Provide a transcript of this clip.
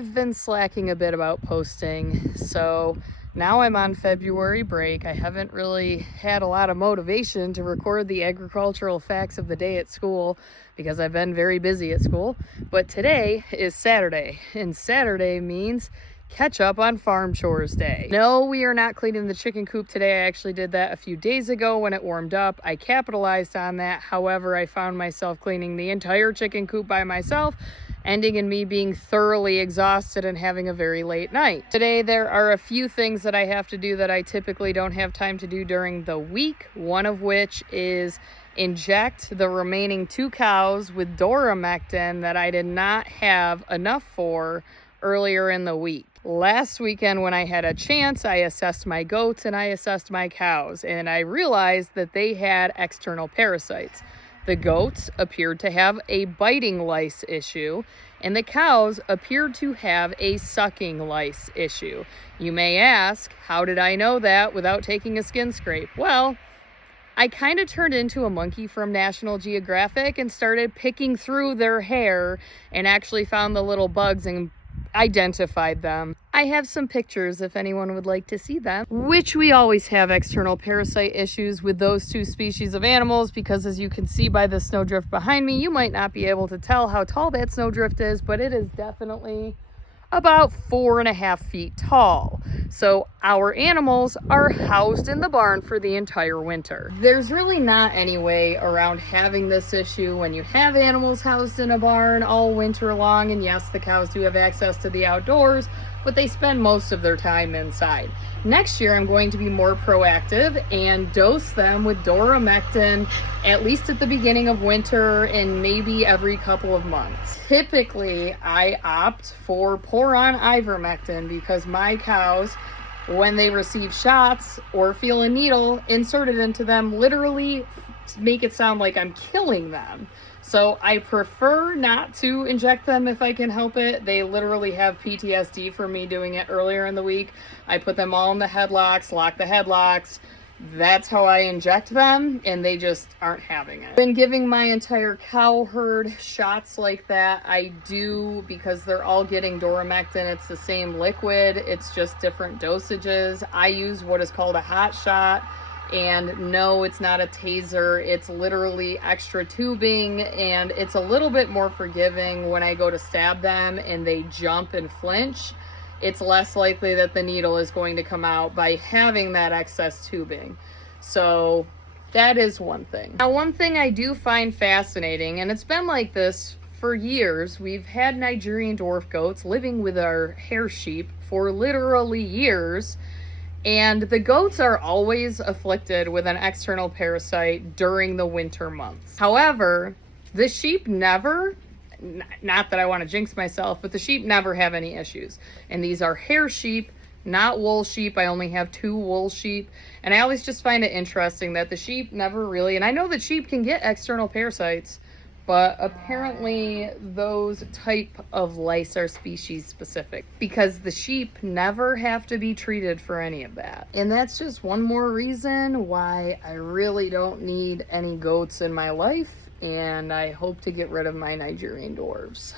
I've been slacking a bit about posting, so now I'm on February break. I haven't really had a lot of motivation to record the agricultural facts of the day at school because I've been very busy at school. But today is Saturday, and Saturday means catch up on farm chores day. No, we are not cleaning the chicken coop today. I actually did that a few days ago when it warmed up. I capitalized on that. However, I found myself cleaning the entire chicken coop by myself, ending in me being thoroughly exhausted and having a very late night. Today, there are a few things that I have to do that I typically don't have time to do during the week, one of which is inject the remaining 2 cows with doramectin that I did not have enough for earlier in the week. Last weekend when I had a chance, I assessed my goats and I assessed my cows, and I realized that they had external parasites. The goats appeared to have a biting lice issue, and the cows appeared to have a sucking lice issue. You may ask, how did I know that without taking a skin scrape? Well, I kind of turned into a monkey from National Geographic and started picking through their hair and actually found the little bugs and identified them. I have some pictures if anyone would like to see them, which we always have external parasite issues with those 2 species of animals, because as you can see by the snowdrift behind me, you might not be able to tell how tall that snowdrift is, but it is definitely about 4.5 feet tall. So our animals are housed in the barn for the entire winter. There's really not any way around having this issue when you have animals housed in a barn all winter long. And yes, the cows do have access to the outdoors, but they spend most of their time inside. Next year, I'm going to be more proactive and dose them with doramectin at least at the beginning of winter and maybe every couple of months. Typically, I opt for pour-on ivermectin because my cows, when they receive shots or feel a needle inserted into them, literally make it sound like I'm killing them. So I prefer not to inject them if I can help it. They literally have PTSD from me doing it earlier in the week. I put them all in the headlocks, lock the headlocks. That's how I inject them, and they just aren't having it. Been giving my entire cow herd shots like that. I do, because they're all getting doramectin. It's the same liquid, it's just different dosages. I use what is called a hot shot. And no, it's not a taser, it's literally extra tubing, and it's a little bit more forgiving when I go to stab them and they jump and flinch. It's less likely that the needle is going to come out by having that excess tubing. So that is one thing. Now, one thing I do find fascinating, and it's been like this for years, we've had Nigerian dwarf goats living with our hair sheep for literally years. And the goats are always afflicted with an external parasite during the winter months. However, the sheep never, not that I want to jinx myself, but the sheep never have any issues. And these are hair sheep, not wool sheep. I only have 2 wool sheep. And I always just find it interesting that the sheep never really, and I know that sheep can get external parasites, but apparently those type of lice are species specific because the sheep never have to be treated for any of that. And that's just one more reason why I really don't need any goats in my life, and I hope to get rid of my Nigerian dwarves.